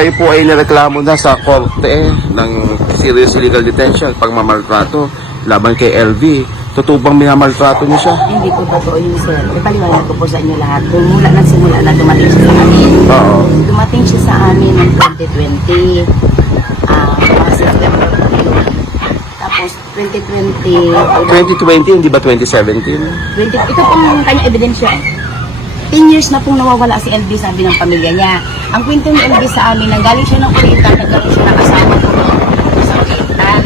Kayo po ay nireklamo na sa korte ng serious illegal detention, pagmamaltrato laban kay LV. Totoo bang minamaltrato niyo siya? Hindi po totoo yun, sir. Ipaliwanag ko po sa inyo lahat. Kung mula nagsimula na dumating siya sa amin. Oo. Dumating siya sa amin noong 2020. Mga September po yun. Tapos 2020. 2020, hindi ba 2017? Ito pong kanyang ebidensya. 10 years na pong nawawala si LB, sabi ng pamilya niya. Ang kwento ni LB sa amin, nanggaling siya ng Oriental, nagkaroon siya ng asawa ko sa Oriental.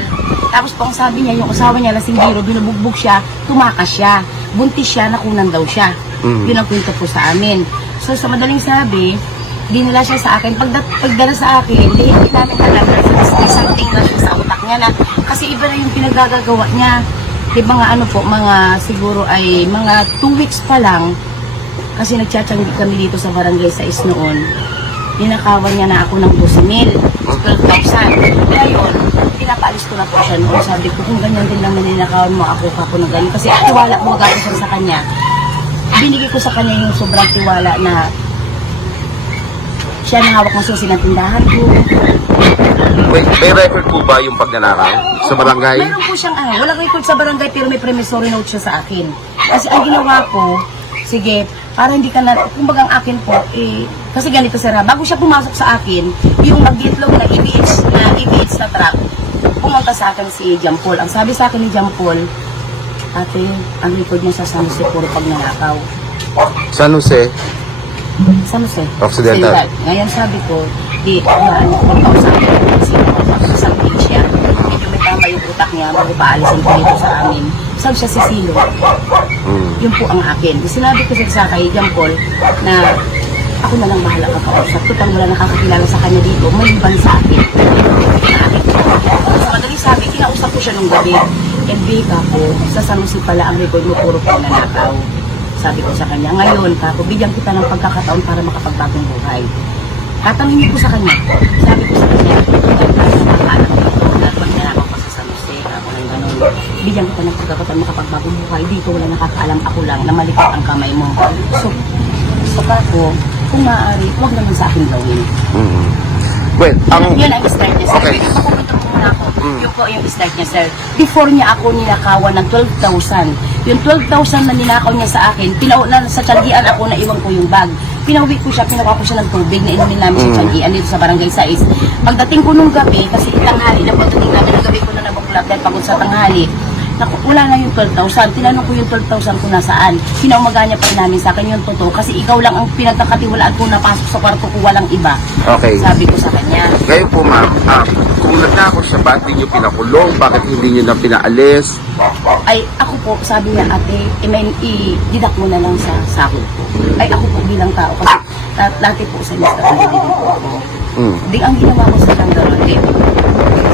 Tapos po ang sabi niya, yung asawa niya, lasing biro, binubugbog siya, tumakas siya, buntis siya, nakunan daw siya. Yun ang kwento po sa amin. So sa madaling sabi, dinala siya sa akin. Pagdala sa akin, hindi namin alam na may something na siya sa utak niya na, kasi iba na yung pinagagagawa niya. Diba nga ano po, mga siguro ay mga 2 weeks pa lang, kasi nagtsatsanggit kami dito sa barangay sa noon. Ninakawan niya na ako ng 12,000, 12,000. Ngayon, pinapaalis ko na po siya noon. Sabi ko, kung ganyan din lang ninakawan mo ako ng ganyan. Kasi tiwala mo agad siya sa kanya. Binigay ko sa kanya yung sobrang tiwala na siya nahawak ng susi ng tindahan ko. May record po ba yung pagnanakaw sa barangay? Meron po siyang walang record sa barangay pero may promissory note siya sa akin. Kasi ang ginawa ko, sige, para hindi ka na, kumbaga ang akin po, kasi ganito sir, bago siya pumasok sa akin, yung mag-gitlog na EVH na truck, pumunta sa akin si John Paul. Ang sabi sa akin ni John Paul, ate, ang record niya sa San Jose, puro pagnanakaw. San Jose? San Jose? Occidental. Ngayon sabi ko, ano ko pa sa akin, kasi sa page siya, medyo may tama yung utak niya, bago paalisin ko dito sa amin. Sabi siya si Silo. Yun po ang akin. Sinabi ko sa kay John Paul na ako na lang bahala kakausap. Tutang wala nakakakilala sa kanya dito. Maliban sa akin. Sa madaling sabi, kinausap ko siya nung gabi. LB kako, sa San Jose pala ang record mo puro pagnanakaw. Sabi ko sa kanya, ngayon kako, bigyan kita ng pagkakataon para makapagbagong buhay. Tatanungin ko sa kanya. Sabi ko sa kanya, nakakaalam ko ito na pagnanakaw pa sa San Jose. Ako ng ganun. Bigyan kita ng pagkakataon makapagbagong buhay. Dito wala nakakaalam, ako lang na malikot ang kamay mo. So kako, kung maaari, huwag naman sa akin gawin. Well, Yun ang start niya, sir. Okay. Papupunta ko muna ako. Yun po yung start niya, sir. Before niya ako ninakawan ng 12,000. Yung 12,000 na ninakaw niya sa akin, sa tiyanggian ako na iwan ko yung bag. Pinauwi ko siya, pinawa ko siya ng tubig na inumin namin sa tiyanggian dito sa barangay 6. Pagdating ko nung gabi, kasi tanghali na pagdating namin ng gabi ko na nabuklat dahil pagod sa tanghali. Wala na yung 12,000. Tinanong ko yung 12,000 ko nasaan. Pinaumagawa niya pa rin namin sa akin yung totoo. Kasi ikaw lang ang pinagkakatiwalaan ko na pasok sa kwarto ko, walang iba. Okay. Sabi ko sa kanya. Ngayon po ma'am, kung nagnakaw siya, bakit hindi niyo pinakulong? Bakit hindi niyo na pinaalis? Ay, ako po, sabi niya, ate, i-didak mo na lang sa sahod ko. Ay, ako po bilang tao, kasi dati po sa lista ko, hindi po ako. Di ang ginawa ko sa gano'n,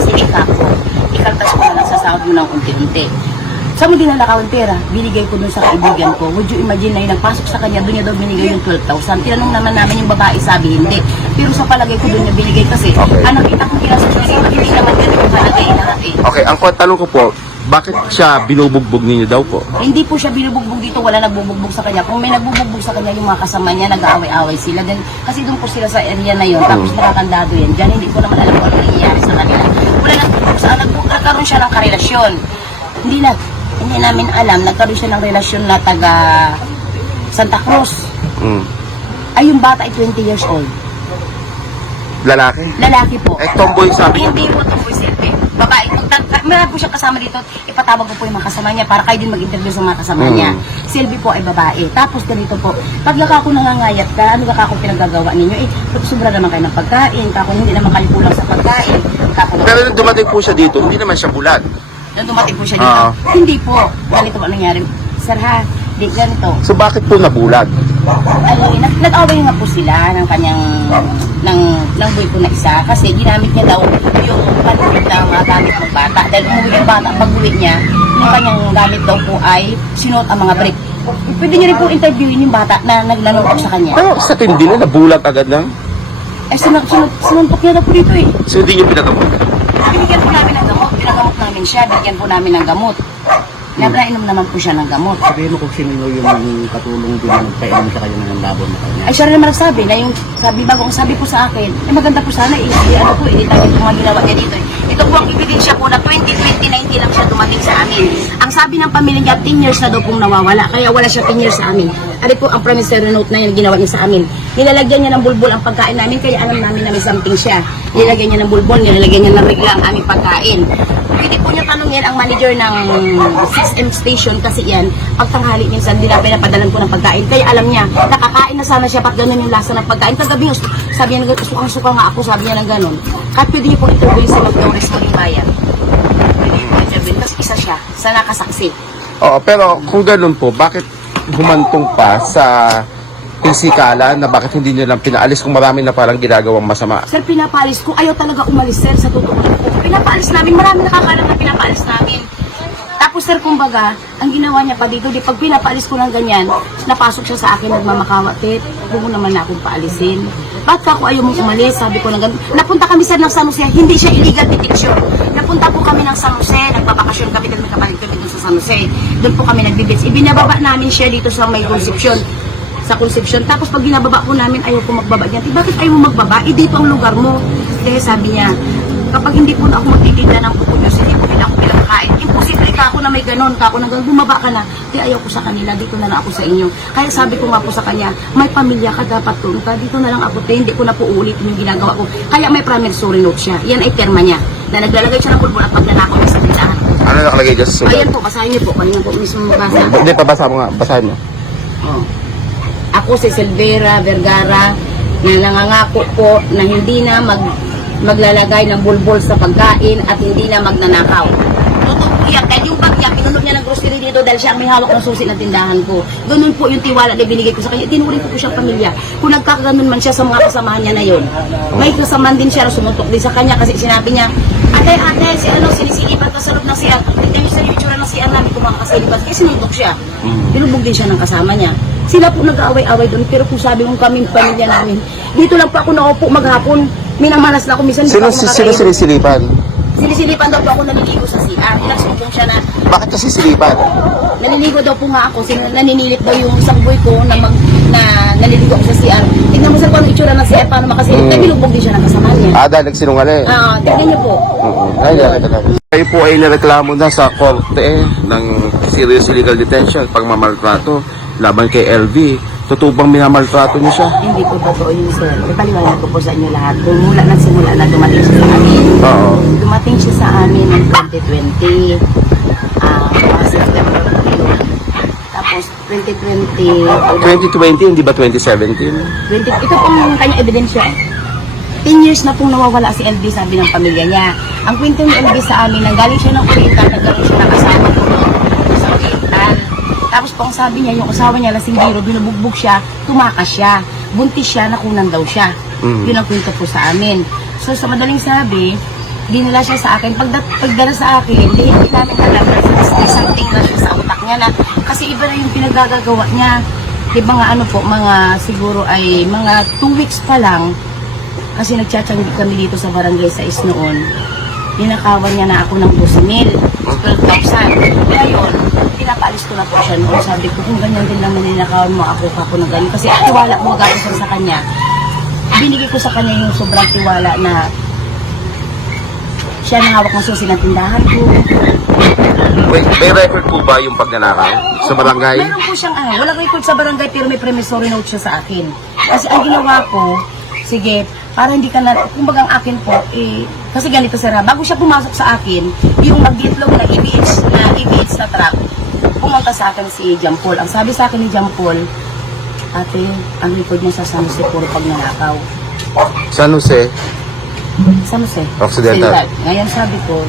sige kako, ikaltas ko na lang sa sahod mo ng unti-unti. Saan mo dinalakaw ang pera? Binigay ko dun sa kaibigan ko. Would you imagine na yung nagpasok sa kanya, doon niya daw binigay yung 12,000. Tinanong naman namin yung babae, sabi hindi. Pero sa palagay ko doon niya binigay kasi, nakita ko kinasasya sa hindi naman ganun yung palagay lahat eh. Okay, ang tanong ko po, bakit siya binubugbog ninyo daw po? Hindi po siya binubugbog dito, wala nagbubugbog sa kanya. Kung may nagbubugbog sa kanya, yung mga kasama niya, nag-aaway-aaway sila. Then, kasi doon po sila sa area na yun, tapos nakakandado yan. Diyan, hindi ko naman alam kung ano nangyayari sa kanila. Wala nagbubugbog sa nagkaroon siya ng karelasyon. Hindi namin alam, nagkaroon siya ng relasyon na taga Santa Cruz. Ay, yung bata ay 20 years old. Lalaki? Lalaki po. Tomboy sabi niyo? Hindi po tomboy, silbi. Babae. Meron po siya kasama dito. Ipatawag ko po yung mga kasama niya para kayo din mag-interview sa mga kasama niya. Silbi po ay babae. Tapos ganito po, pag ako nangangayat ka, ano ka ako pinagagawa ninyo? Sobra naman kayo ng pagkain. Kako hindi naman kayo kulang sa pagkain. Pero nung dumating po siya dito, hindi naman siya bulag. Nung dumating po siya dito, hindi po. Ganito po nangyari. Sir ha, di ganito. So bakit po nabulag? Ay, nag-away nga po sila ng kanyang ng boy ko na isa kasi ginamit niya daw yung panit na mga gamit ng bata dahil umuwi yung bata pag-uwi niya yung kanyang gamit daw po ay sinuot ang mga brick. Pwede niyo rin po interviewin yung bata na naglalaro sa kanya. Pero sa tindi na nabulag agad lang. Sinuntok niya daw po dito eh. So hindi niyo pinagamot? Binigyan po namin ng gamot, pinagamot namin siya, bigyan po namin ng gamot. Nainom naman po siya ng gamot. Sabihin mo kung sino yung katulong din na nagpainom sa kanya ng labon na kanya. Ay, siya rin naman nagsabi na yung sabi po sa akin, maganda po sana ano po, tayo yung mga ginawa niya dito. Ito po ang ebidensya po na 2019 lang siya dumating sa amin. Ang sabi ng pamilya niya, 10 years na daw pong nawawala, kaya wala siya 10 years sa amin. Ari po ang promissory note na yun, ginawa niya sa amin. Nilalagyan niya ng bulbol ang pagkain namin, kaya alam namin na may something siya. Nilalagyan niya ng bulbol, nilalagyan niya ng regla ang aming pagkain. Pwede po niya tanungin ang manager ng 6M station kasi yan, pagtanghali minsan, hindi na pinapadalan ko ng pagkain. Kaya alam niya, nakakain na sana siya, pat ganun yung lasa ng pagkain. Kagabi, sabi niya, sukang-suka nga ako, sabi niya ng ganun. Kahit pwede niyo po interview sa Mag-Torres Malibayan. Pwede niyo po interview, kasi isa siya, sa nakasaksi. Oo, pero kung ganun po, bakit humantong pa sa pisikala na bakit hindi nyo lang pinaalis kung marami na parang ginagawang masama? Sir, pinapaalis ko. Ayaw talaga umalis, sir, sa totoo lang po. Pinapaalis namin. Marami nakakalam na pinapaalis namin. Tapos, sir, kumbaga, ang ginawa niya pa dito, di pag pinapaalis ko ng ganyan, napasok siya sa akin, nagmamakawa, Tet, huwag mo naman na akong paalisin. Ba't ka ako ayaw mong umalis? Sabi ko ng ganyan. Napunta kami, sir, ng San Jose. Hindi siya illegal detention. Napunta po kami ng San Jose. Nagbabakasyon kami dahil may kapatid kami dito sa San Jose. Doon po kami nagbibits. Ibinababa namin siya dito sa may Concepcion. Sa Concepcion. Tapos pag ginababa po namin, ayaw ko magbaba niya. Bakit ayaw mo magbaba? Dito ang lugar mo. Kaya sabi niya, kapag hindi po na ako magtitinda ng pupo niyo, hindi po nila ako pinakain. Imposible ka ako na may ganon, ka ako na ganon, bumaba ka na. Di ayaw ko sa kanila, dito na lang ako sa inyo. Kaya sabi ko nga po sa kanya, may pamilya ka, dapat doon ka, dito na lang ako, hindi ko na po uulitin yung ginagawa ko. Kaya may promissory note siya. Yan ay terma niya. Na naglalagay siya ng bulbul at pagnanakaw niya sa tindahan. Ano nakalagay dyan sa sulat? Ayan po, basahin niyo po. Kanina po mismo mabasa. Hindi, pabasa mo nga. Basahin mo. Oh. Ako si Silvera Vergara na nangangako po na hindi na maglalagay ng bulbol sa pagkain at hindi na magnanakaw. Totoo po yan. Kahit yung bag niya, pinunod niya ng grocery dito dahil siya ang may hawak ng susi ng tindahan ko. Ganun po yung tiwala na binigay ko sa kanya. Tinuring ko po siyang pamilya. Kung nagkakaganon man siya sa mga kasamahan niya na yon, may kasamahan din siya na sumuntok din sa kanya kasi sinabi niya, ate, si sinisilipan ka sa loob ng CR. Ito yung sa itsura ng CR namin kung makakasilipan. Kasi sinuntok siya. Pinubog din siya ng kasama niya. Sila po nag-aaway-away doon, pero kung sabi kong kaming pamilya namin, dito lang po ako naupo maghapon, minamanas na ako, minsan Sino sinisilipan? Sinisilipan daw po ako naliligo sa CR. Nagsumbong siya na Bakit kasi silipan? naliligo daw po nga ako, naninilip daw yung sangboy ko na naliligo ako sa CR. Tignan mo sa kung ano itsura ng CR, paano makasilip. Kaya binubog din siya ng kasama niya. Dahil nagsinungaling. Tignan niyo po. Ay, kayo po ay nareklamo na sa korte ng serious illegal detention, pagmamaltrato laban kay LV. Totoo bang minamaltrato niyo siya? Hindi po totoo yun, sir. Ipaliwanag ko po sa inyo lahat. Kung mula nagsimula na dumating siya sa amin. Oo. Dumating siya sa amin ng 2020. September 21. Tapos 2020. 2020, hindi ba 2017? Ito pong kanyang ebidensya. 10 years na pong nawawala si LB, sabi ng pamilya niya. Ang kwento ni LB sa amin, nanggaling siya ng Oriental, nagkaroon siya ng asawa ko sa Oriental. Tapos pong sabi niya, yung asawa niya, lasing biro, binubugbog siya, tumakas siya, buntis siya, nakunan daw siya. Yun ang kwento po sa amin. So sa madaling sabi, dinala siya sa akin. Pagdala sa akin, hindi namin alam na may something na siya sa utak niya na, kasi iba na yung pinagagagawa niya. Diba nga ano po, mga siguro ay mga 2 weeks pa lang, kasi nagtsatsanggit kami dito sa barangay sa noon. Ninakawan niya na ako ng 12,000, 12,000. Ngayon, pinapaalis ko na po siya noon. Sabi ko, kung ganyan din naman ninakawan mo ako na ganyan. Kasi tiwala mo gagawin sa kanya. Binigay ko sa kanya yung sobrang tiwala na siya na hawak ng susi ng tindahan ko. Wait, may record po ba yung pagnanakaw sa barangay? Meron po siyang walang record sa barangay pero may promissory note siya sa akin. Kasi ang ginawa ko, sige, para hindi ka na, kumbaga ang akin po, kasi ganito sir, bago siya pumasok sa akin, yung mag-itlog na EBH na truck, pumunta sa akin si John Paul. Ang sabi sa akin ni John Paul, ate, ang record mo sa San Jose, puro pagnanakaw. San Jose? San Jose. Occidental. Ngayon sabi ko,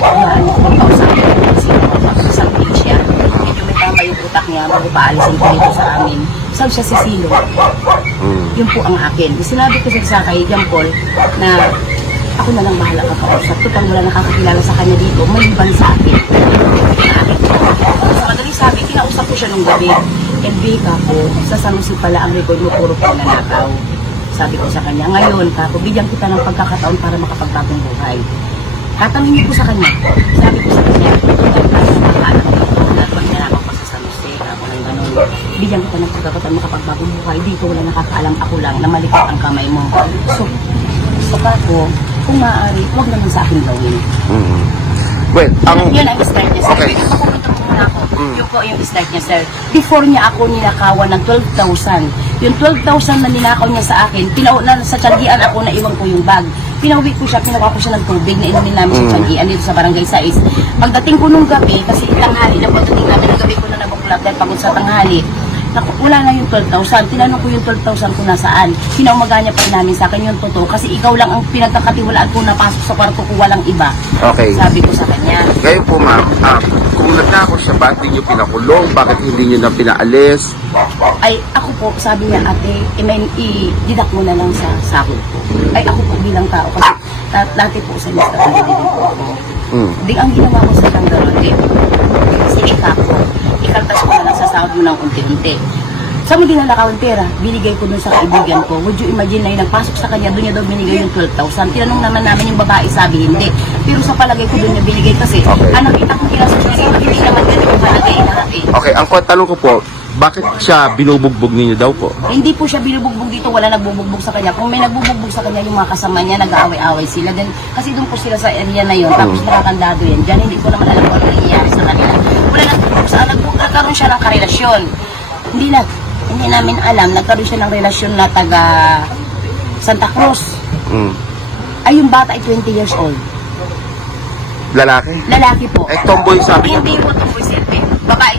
ano ko, kausapin ko kasi sa page siya. Medyo may tama yung utak niya, bago paalisin ko dito sa amin. Sabi siya si Silo. Yun po ang akin. Sinabi ko sa kay John Paul na ako na lang bahala kakausap. Total wala nakakakilala sa kanya dito, maliban sa akin. Sa madaling sabi, kinausap ko siya nung gabi. LB ka po, sa San Jose pala ang record mo, puro po nanakaw. Sabi ko sa kanya, ngayon kako, bigyan kita ng pagkakataon para makapagtapong buhay. Tatanungin ko sa kanya. Sabi ko sa kanya, ito dahil para sa mga anak dito. lahat pag nanakaw pa sa San Jose, ako lang ganun. Bigyan ko pa ng pagkakataon makapagbagong buhay. Dito wala nakakaalam, ako lang na malikot ang kamay mo. So ako, kung maaari, huwag naman sa akin gawin. Well, Yun ang start niya, sir. Okay. Pwede pakupunta po muna ako. Yun po yung start niya, sir. Before niya ako ninakawan ng 12,000. Yung 12,000 na ninakaw niya sa akin, na sa tiyanggian ako na iwan ko yung bag. Pinauwi ko siya, pinawa ko siya ng tubig na inumin namin sa tiyanggian dito sa Barangay 6. Pagdating ko nung gabi, kasi tanghali na pagdating namin, ng gabi ko na nabuklat dahil pagod sa tanghali. Wala na yung 12,000. Tinanong ko yung 12,000 ko nasaan. Pinaumaga niya pa namin sa akin yung totoo. Kasi ikaw lang ang pinagkakatiwalaan ko na pasok sa kwarto ko, walang iba. okay. Sabi ko sa kanya. Ngayon po ma'am, kung nagnakaw siya, bakit niyo pinakulong? Bakit hindi niyo na pinaalis? Ay, ako po, sabi niya, ate, i-didak mo na lang sa sahod ko. Ay, ako po bilang tao. Kasi dati po sa lista ko, hindi po ako. Di ang ginawa ko sa kang gano'n, sinika ko. Ikaltas ko na lang sa sahod mo ng unti-unti. Sa mo dinalakaw ang pera, binigay ko dun sa kaibigan ko. Would you imagine na yung nagpasok sa kanya, doon niya daw binigay yung 12,000. Tinanong naman namin yung babae, sabi hindi. Pero sa palagay ko doon niya binigay kasi, Okay. nakita ko kinasusunod, hindi naman ganun yung palagay lahat eh. Okay, ang tanong ko po, bakit siya binubugbog ninyo daw po? Hindi po siya binubugbog dito, wala nagbubugbog sa kanya. Kung may nagbubugbog sa kanya, yung mga kasama niya, nag-aaway-aaway sila. Then, kasi doon po sila sa area na yun, tapos nakakandado yan. Diyan, hindi ko naman alam kung ano nangyayari sa kanila. Wala nagbubugbog sa nagkaroon siya ng karelasyon. Hindi namin alam, nagkaroon siya ng relasyon na taga Santa Cruz. Ay, yung bata ay 20 years old. Lalaki? Lalaki po. Eh, tomboy sabi niyo. Hindi po tomboy selfie. Babae.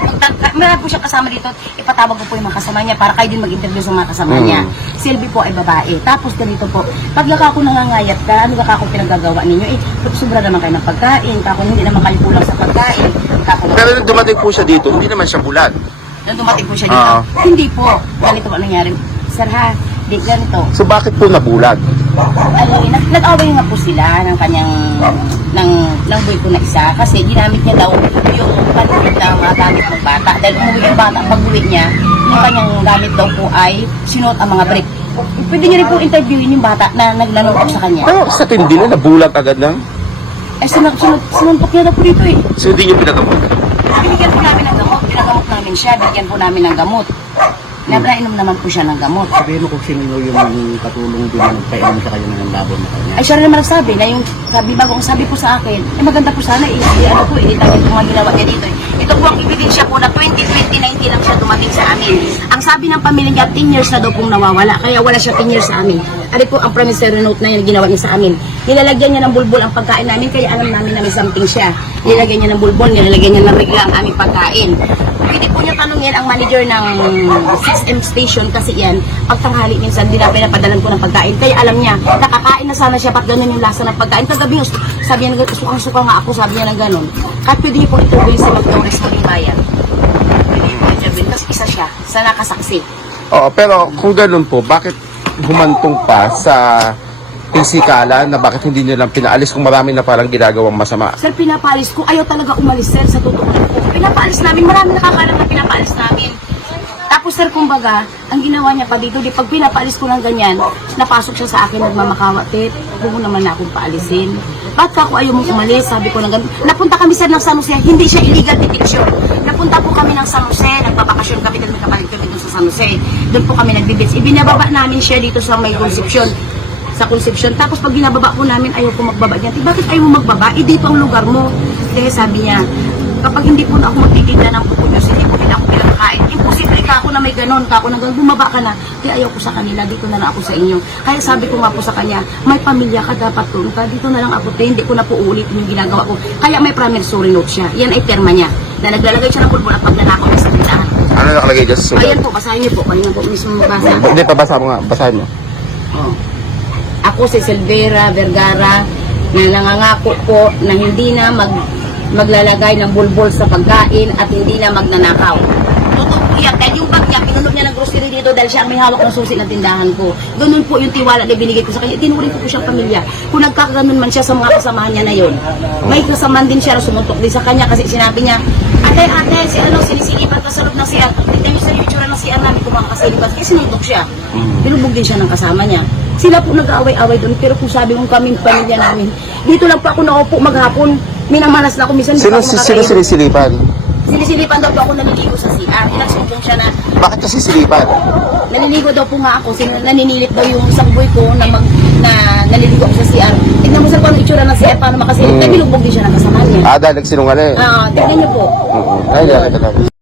Meron po siya kasama dito. Ipatawag ko po yung mga kasama niya para kayo din mag-interview sa mga kasama niya. Silvi po ay babae. Tapos ganito po, pag ako nangangayat ka, ano ka ako pinagagawa ninyo? Eh, sobra naman kayo ng pagkain. Kako hindi naman kayo kulang sa pagkain. Pero nung dumating po siya dito, hindi naman siya bulat. Nung dumating po siya dito, hindi po. Ganito po nangyari. Sir ha, di ganito. So bakit po nabulag? Nag-away nga po sila ng kanyang ng boy ko na isa kasi ginamit niya daw yung panulit na mga gamit ng bata dahil umuwi yung bata pag-uwi niya yung kanyang gamit daw po ay sinuot ang mga brick. Pwede niyo rin po interviewin yung bata na naglalungkot sa kanya. Pero sa tindi na nabulag agad ng... Eh sinuntok niya daw po dito eh. So hindi niyo pinagamot? Binigyan po namin ng gamot, pinagamot namin siya, binigyan po namin ng gamot. Nainom naman po siya ng gamot. Sabihin mo kung sino yung katulong din na nagpainom sa kanya ng labon na kanya. Ay siya rin naman nagsabi na yung sabi po sa akin, eh maganda po sana ano po, tayo yung mga ginawa niya dito eh. Ito po ang ebidensya po na 2019 lang siya dumating sa amin. Ang sabi ng pamilya niya, 10 years na daw pong nawawala, kaya wala siya 10 years sa amin. Ari po ang promissory note na yun ginawa niya sa amin. Nilalagyan niya ng bulbol ang pagkain namin, kaya alam namin na may something siya. Nilalagyan niya ng bulbol, nilalagyan niya ng regla ang aming pagkain. Pwede po niya tanungin ang manager ng 6M station kasi yan, pagtanghali minsan din na pinapadalan ko ng pagkain. Kaya alam niya, nakakain na sana siya, ba't ganyan yung lasa ng pagkain. Kagabi, sabi niya, sukang-suka nga ako, sabi niya ng gano'n. Kahit pwede niyo po ituloy si McDonald's na bayan. Pwede niyo po ituloy. Tapos isa siya, sa nakasaksi. Oo, pero kung ganun po, bakit humantong pa sa pisikalan na bakit hindi niyo lang pinaalis kung marami na parang ginagawang masama? Sir, pinapaalis ko. Ayaw talaga umalis, sir, sa totoo lang po. Pinapaalis namin. Marami nakakalam na pinapaalis namin. Tapos, sir, kumbaga, ang ginawa niya pa dito, di pag pinapaalis ko ng ganyan, napasok siya sa akin, nagmamakawa, huwag mo naman na akong paalisin. Ba't ka ako ayaw mong umalis? Sabi ko ng ganun. Napunta kami, sir, ng San Jose. Hindi siya illegal detention. Napunta po kami ng San Jose. Nagbabakasyon kami dahil may kapatid kami doon sa San Jose. Doon po kami nagbibits. Ibinababa namin siya dito sa may Concepcion. Sa Concepcion. Tapos pag binababa po namin, ayaw ko magbaba niya. Bakit ayaw mo magbaba? Dito ang lugar mo. Kaya sabi niya, kapag hindi po na ako magtitinda ng pupunyos, hindi po nila ako pinakakain. Imposible ka ako na may ganon, ka ako na ganon, bumaba ka na. Kaya ayaw ko sa kanila, dito na lang ako sa inyo. Kaya sabi ko nga po sa kanya, may pamilya ka, dapat doon ka, dito na lang ako, hindi ko na po uulit yung ginagawa ko. Kaya may promissory note siya. Yan ay terma niya. Na naglalagay siya ng bulbul at pagnanakaw sa tindahan. Ano nakalagay dyan sa sulat? Ayan po, basahin niyo po. Kayo na po mismo mabasa. Hindi, pabasa mo nga. Basahin mo. Oh. Ako si Silvera Vergara na nangangako po na hindi na maglalagay ng bulbul sa pagkain at hindi na magnanakaw. Totoo po yan. Dahil yung bag niya, pinunod niya ng grocery dito dahil siya ang may hawak ng susi ng tindahan ko. Ganun po yung tiwala na binigay ko sa kanya. Tinuring ko po siyang pamilya. Kung nagkakaganon man siya sa mga kasamahan niya na yun, may kasamahan din siya na sumuntok din sa kanya kasi sinabi niya, ate, si sinisilipan ka sa loob ng CR. Ito yung sa itsura ng CR namin kung makakasilipan. Kaya sinuntok siya. Binubog din siya ng kasama niya. Sila po nag-aaway-away doon, pero kung sabi kong kami, pamilya namin, dito lang po ako naupo maghapon, minamalas na ako, minsan Sino sinisilipan? sinisilipan daw po ako naliligo sa CR. Nagsumbong siya na Bakit kasi silipan? naliligo daw po nga ako. Naninilip daw yung sangboy ko na naliligo ako sa CR. Tignan mo sir kung ano itsura ng CR, paano makasilip. Nagilubog din siya ng kasama niya. Dahil nagsinungaling. Tignan niyo po. Ay, nakita natin.